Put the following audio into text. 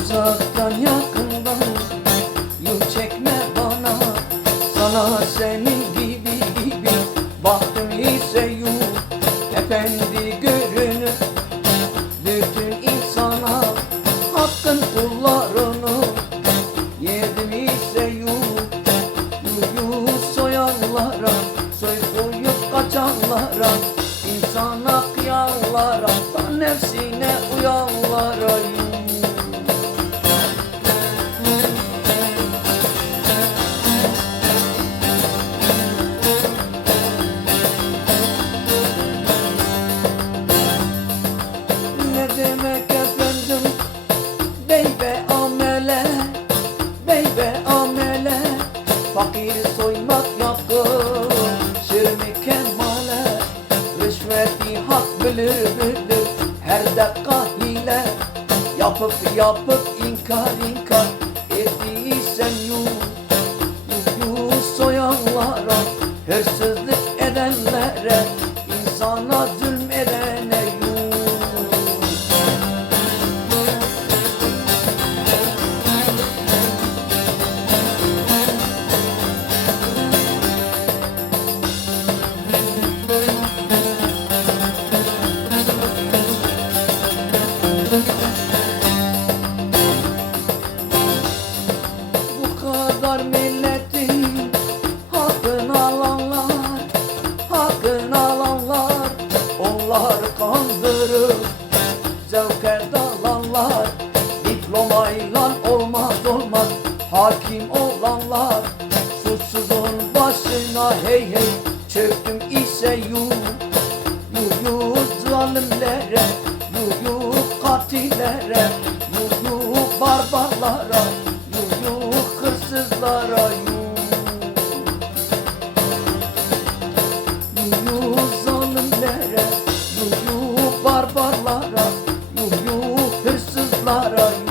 Uzaktan yakından Yük çekme bana. Sana senin kaçanlara insana kıyanlara Da nefsine uyanlara. Ne demek efendim Beybe amele Beybe amele Fakiri bilir Her dakika hile Yapıp yapıp inkar inkar Ettiysen yuh Yuh soyanlara Hırsızlık edenlere insana dalanlar Diplomayla olmaz olmaz. Hakim olanlar Suçsuzun başına hey hey. Çöktüm ise yuh Yuh yuh zalimlere Yuh yuh katillere Yuh yuh barbarlara Yuh yuh hırsızlara Maharaja.